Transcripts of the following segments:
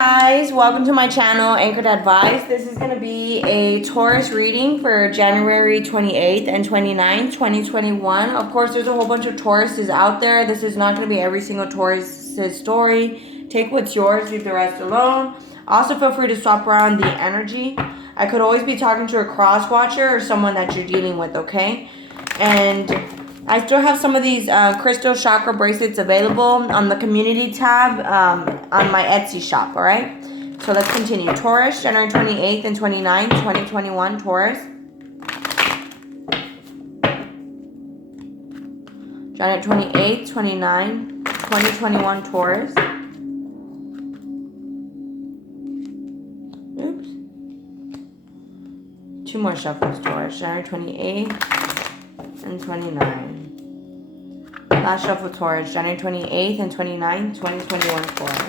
Guys, welcome to my channel, Anchored Advice. This is going to be a Taurus reading for January 28th and 29th, 2021. Of course, there's a whole bunch of Tauruses out there. This is not going to be every single Taurus's story. Take what's yours, leave the rest alone. Also, feel free to swap around the energy. I could always be talking to a cross watcher or someone that you're dealing with, okay? And I still have some of these crystal chakra bracelets available on the community tab on my Etsy shop, all right? So let's continue. Taurus, January 28th and 29th, 2021, Taurus. January 28th, 29th, 2021, Taurus. Oops. Two more shuffles, Taurus. January 28th and 29th. Last shuffle, Taurus, January 28th and 29th, 2021, Taurus.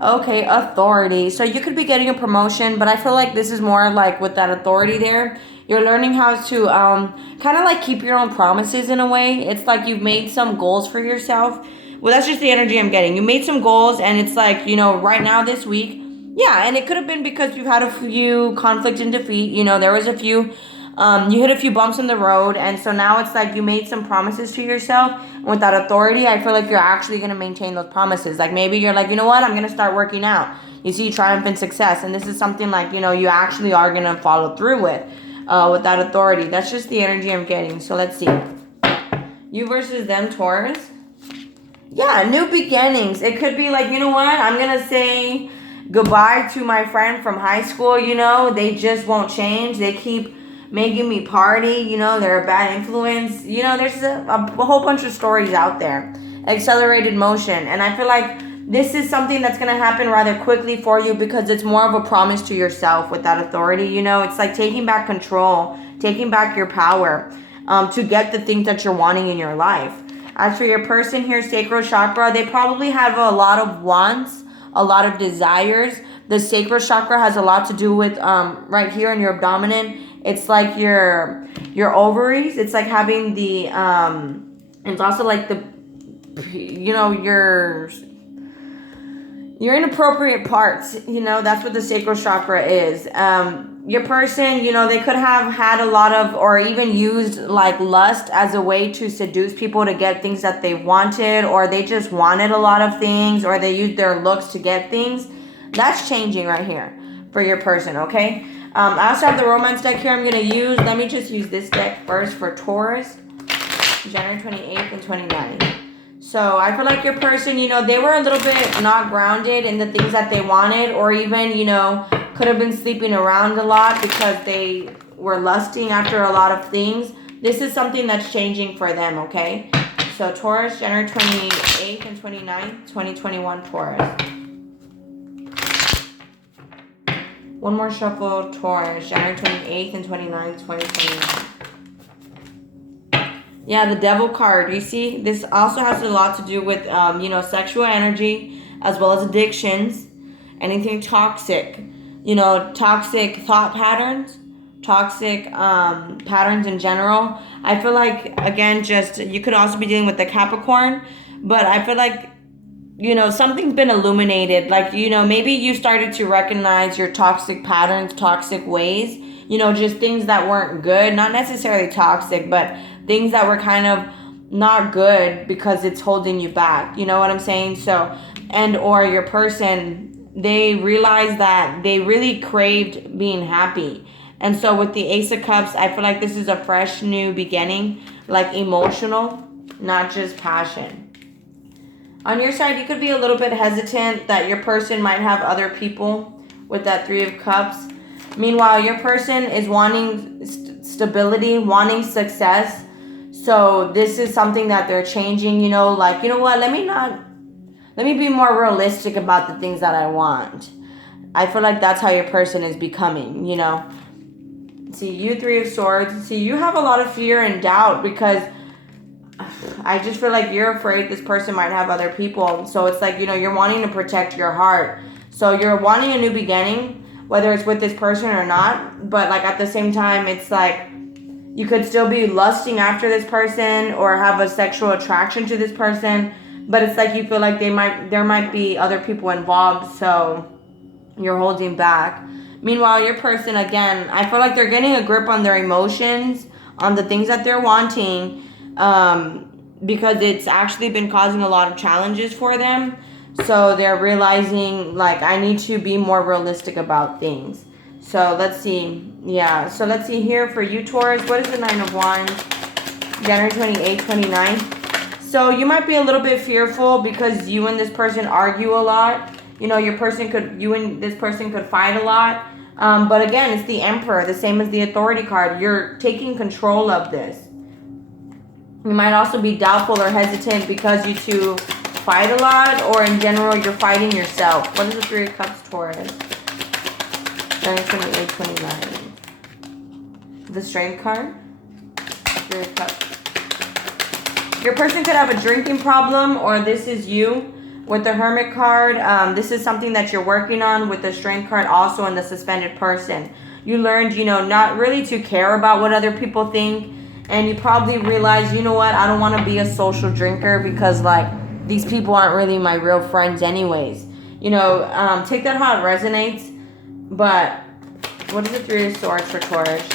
Okay, authority. So you could be getting a promotion, but I feel like this is more like with that authority there. You're learning how to kind of like keep your own promises in a way. It's like you've made some goals for yourself. Well, that's just the energy I'm getting. You made some goals, and it's like, you know, right now this week. Yeah, and it could have been because you've had a few conflict and defeat. You know, there was a few... you hit a few bumps in the road, and so now it's like you made some promises to yourself. And with that authority, I feel like you're actually going to maintain those promises. Like maybe you're like, you know what, I'm going to start working out. You see triumph and success, and this is something like, you know, you actually are going to follow through with that authority. That's just the energy I'm getting. So let's see. You versus them, Taurus. Yeah, new beginnings. It could be like, you know what, I'm going to say goodbye to my friend from high school. You know, they just won't change. They keep making me party, you know, they're a bad influence. You know, there's a whole bunch of stories out there. Accelerated motion. And I feel like this is something that's going to happen rather quickly for you because it's more of a promise to yourself with that authority. You know, it's like taking back control, taking back your power to get the things that you're wanting in your life. As for your person here, sacral chakra, they probably have a lot of wants, a lot of desires. The sacral chakra has a lot to do with right here in your abdomen. It's like your ovaries. It's like having the it's also like the, you know, your inappropriate parts. You know, that's what the sacral chakra is. Your person, you know, they could have had a lot of, or even used like lust as a way to seduce people to get things that they wanted, or they just wanted a lot of things, or they used their looks to get things. That's changing right here for your person, okay? I also have the romance deck here I'm going to use. Let me just use this deck first for Taurus, January 28th and 29th. So I feel like your person, you know, they were a little bit not grounded in the things that they wanted, or even, you know, could have been sleeping around a lot because they were lusting after a lot of things. This is something that's changing for them, okay? So Taurus, January 28th and 29th, 2021, Taurus. One more shuffle, Taurus, January 28th and 29th, 2021. Yeah, the Devil card. You see, this also has a lot to do with, you know, sexual energy as well as addictions. Anything toxic. You know, toxic thought patterns. Toxic patterns in general. I feel like, again, just, you could also be dealing with the Capricorn. But I feel like, you know, something's been illuminated. Like, you know, maybe you started to recognize your toxic patterns, toxic ways. You know, just things that weren't good. Not necessarily toxic, but things that were kind of not good because it's holding you back. You know what I'm saying? So, and or your person, they realized that they really craved being happy. And so with the Ace of Cups, I feel like this is a fresh new beginning. Like emotional, not just passion. On your side, you could be a little bit hesitant that your person might have other people with that Three of Cups. Meanwhile, your person is wanting stability, wanting success. So this is something that they're changing, you know, like, you know what, let me be more realistic about the things that I want. I feel like that's how your person is becoming, you know. See, you Three of Swords. See, you have a lot of fear and doubt because I just feel like you're afraid this person might have other people. So it's like, you know, you're wanting to protect your heart. So you're wanting a new beginning, whether it's with this person or not. But like at the same time, it's like you could still be lusting after this person or have a sexual attraction to this person. but it's like you feel like there might be other people involved, so you're holding back. Meanwhile, your person, again, I feel like they're getting a grip on their emotions, on the things that they're wanting, because it's actually been causing a lot of challenges for them. So they're realizing, like, I need to be more realistic about things. So let's see. Yeah, so let's see here for you, Taurus. What is the 9 of Wands? January 28th, 29th. So you might be a little bit fearful because you and this person argue a lot. You know, you and this person could fight a lot. But again, it's the Emperor, the same as the Authority card. You're taking control of this. You might also be doubtful or hesitant because you two fight a lot, or in general, you're fighting yourself. What is the 3 of Cups, Taurus? January 28, 29. The Strength card. 3 of Cups. Your person could have a drinking problem, or this is you. With the Hermit card, this is something that you're working on with the Strength card also in the Suspended person. You learned, not really to care about what other people think. And you probably realize, you know what, I don't want to be a social drinker because, like, these people aren't really my real friends anyways. Take that how it resonates. But what is the 3 of Swords for Taurus?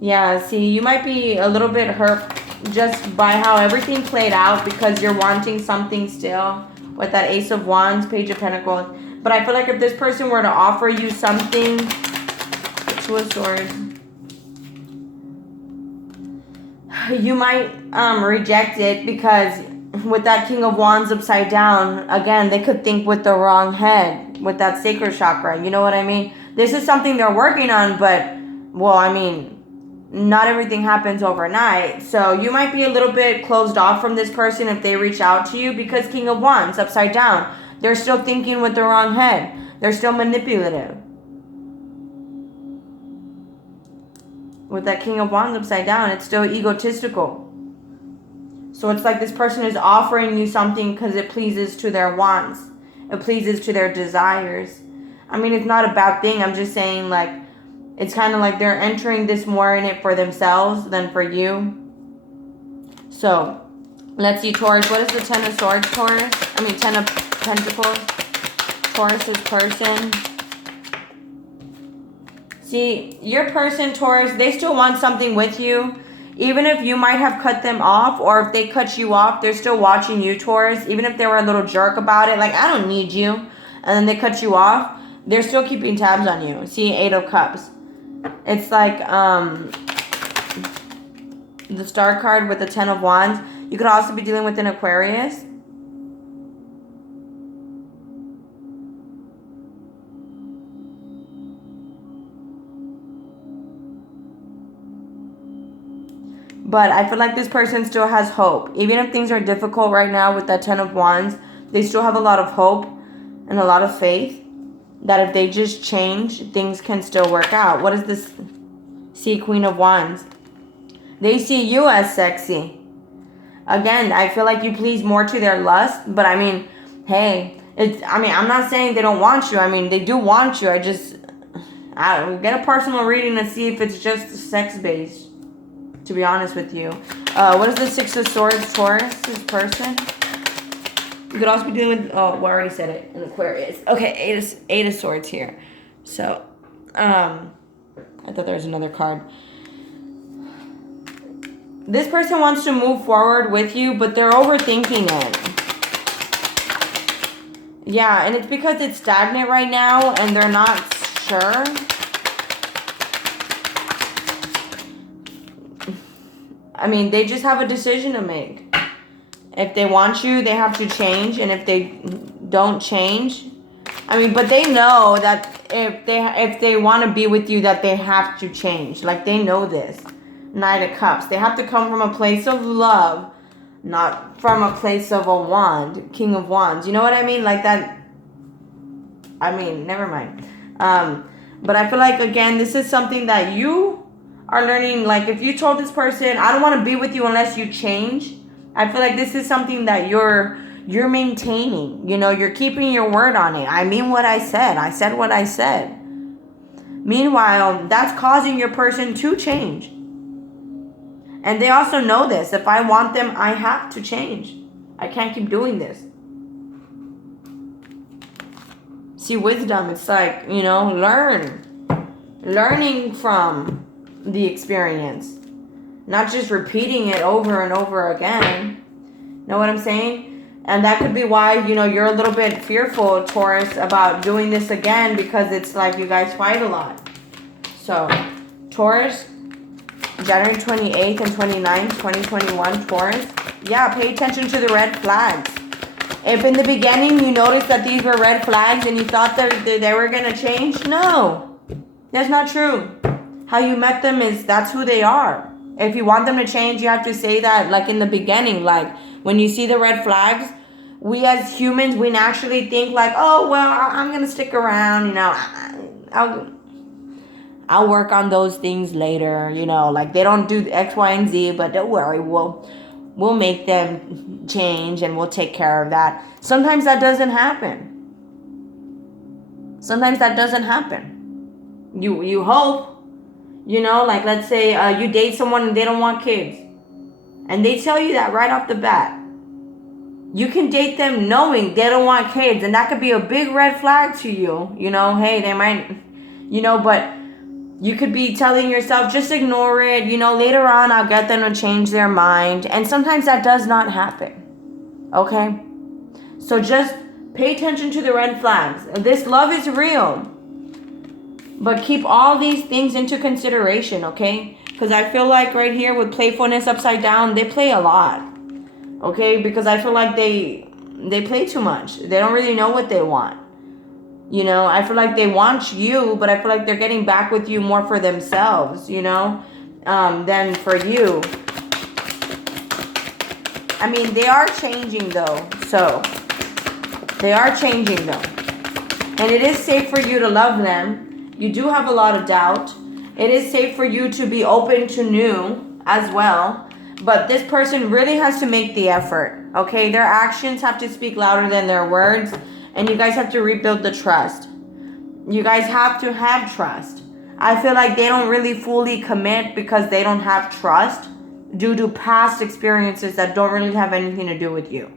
Yeah, see, you might be a little bit hurt just by how everything played out because you're wanting something still with that Ace of Wands, Page of Pentacles. But I feel like if this person were to offer you something, 2 of Swords, you might reject it because with that King of Wands upside down, again, they could think with the wrong head with that sacral chakra. You know what I mean? This is something they're working on, but, well, I mean, not everything happens overnight. So you might be a little bit closed off from this person if they reach out to you because King of Wands upside down. They're still thinking with the wrong head. They're still manipulative. With that King of Wands upside down, it's still egotistical. So it's like this person is offering you something because it pleases to their wants. It pleases to their desires. I mean, it's not a bad thing. I'm just saying, like, it's kind of like they're entering this more in it for themselves than for you. So, let's see, Taurus. What is the 10 of Swords, Taurus? 10 of Pentacles. Taurus's person. See, your person, Taurus, they still want something with you. Even if you might have cut them off, or if they cut you off, they're still watching you, Taurus. Even if they were a little jerk about it, like, I don't need you, and then they cut you off, they're still keeping tabs on you. See, 8 of Cups. It's like the Star card with the 10 of Wands. You could also be dealing with an Aquarius. But I feel like this person still has hope. Even if things are difficult right now with that 10 of Wands, they still have a lot of hope and a lot of faith that if they just change, things can still work out. What is this? See, Queen of Wands. They see you as sexy. Again, I feel like you please more to their lust. But I mean, hey, I'm not saying they don't want you. I mean, they do want you. I get a personal reading to see if it's just sex-based, to be honest with you. What is the 6 of Swords, Taurus, this person? You could also be dealing with, oh, well, I already said it, an Aquarius. Okay, 8 of Swords here. So, I thought there was another card. This person wants to move forward with you, but they're overthinking it. Yeah, and it's because it's stagnant right now, and they're not sure. I mean, they just have a decision to make. If they want you, they have to change. And if they don't change, but they know that if they want to be with you, that they have to change. Like, they know this. Knight of Cups. They have to come from a place of love, not from a place of a wand. King of Wands. You know what I mean? Like that. Never mind. But I feel like, again, this is something that you are learning. Like, if you told this person, I don't want to be with you unless you change, I feel like this is something that you're maintaining. You're keeping your word on it. I mean what I said. I said what I said. Meanwhile, that's causing your person to change. And they also know this. If I want them, I have to change. I can't keep doing this. See, wisdom, it's like, you know, learning from the experience, not just repeating it over and over again. Know what I'm saying? And that could be why, you know, you're a little bit fearful, Taurus, about doing this again, because it's like you guys fight a lot. So, Taurus, January 28th and 29th, 2021, Taurus. Yeah, pay attention to the red flags. If in the beginning you noticed that these were red flags and you thought that they were going to change, no, that's not true. How you met them that's who they are. If you want them to change, you have to say that like in the beginning. Like when you see the red flags, we as humans, we naturally think like, oh, well, I'm going to stick around, you know, I'll work on those things later, you know, like they don't do X, Y, and Z, but don't worry, we'll make them change and we'll take care of that. Sometimes that doesn't happen. Sometimes that doesn't happen. You hope, you know, like let's say you date someone and they don't want kids. And they tell you that right off the bat. You can date them knowing they don't want kids. And that could be a big red flag to you. You know, hey, they might, you know, but you could be telling yourself, just ignore it. You know, later on, I'll get them to change their mind. And sometimes that does not happen. Okay? So just pay attention to the red flags. This love is real. But keep all these things into consideration, okay? Because I feel like right here with playfulness upside down, they play a lot. Okay? Because I feel like they play too much. They don't really know what they want. You know, I feel like they want you, but I feel like they're getting back with you more for themselves, you know, than for you. I mean, they are changing though. So, they are changing though. And it is safe for you to love them. You do have a lot of doubt. It is safe for you to be open to new as well. But this person really has to make the effort, okay? Their actions have to speak louder than their words. And you guys have to rebuild the trust. You guys have to have trust. I feel like they don't really fully commit because they don't have trust due to past experiences that don't really have anything to do with you.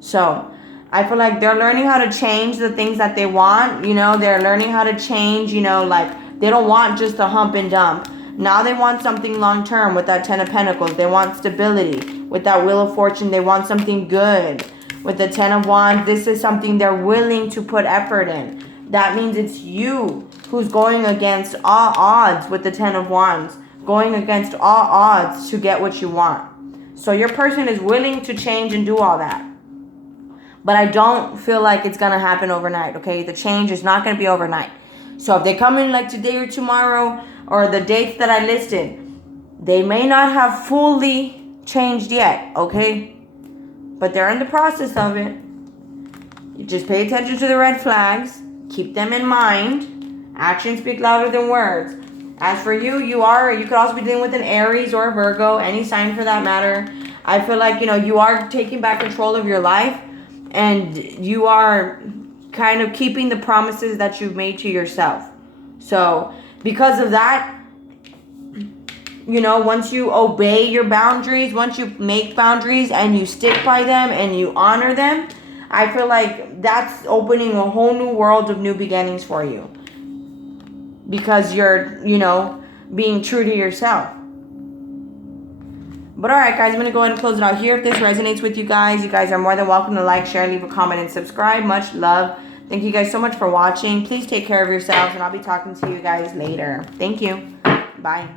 So, I feel like they're learning how to change the things that they want. You know, they're learning how to change, you know, like they don't want just a hump and dump. Now they want something long term with that Ten of Pentacles. They want stability. With that Wheel of Fortune, they want something good. With the Ten of Wands, this is something they're willing to put effort in. That means it's you who's going against all odds with the Ten of Wands. Going against all odds to get what you want. So your person is willing to change and do all that. But I don't feel like it's going to happen overnight, okay? The change is not going to be overnight. So if they come in like today or tomorrow or the dates that I listed, they may not have fully changed yet, okay? But they're in the process of it. You just pay attention to the red flags. Keep them in mind. Actions speak louder than words. As for you, you could also be dealing with an Aries or a Virgo, any sign for that matter. I feel like, you know, you are taking back control of your life. And you are kind of keeping the promises that you've made to yourself. So, because of that, you know, once you obey your boundaries, once you make boundaries and you stick by them and you honor them, I feel like that's opening a whole new world of new beginnings for you. Because you're, you know, being true to yourself. But alright guys, I'm going to go ahead and close it out here. If this resonates with you guys are more than welcome to like, share, leave a comment, and subscribe. Much love. Thank you guys so much for watching. Please take care of yourselves, and I'll be talking to you guys later. Thank you. Bye.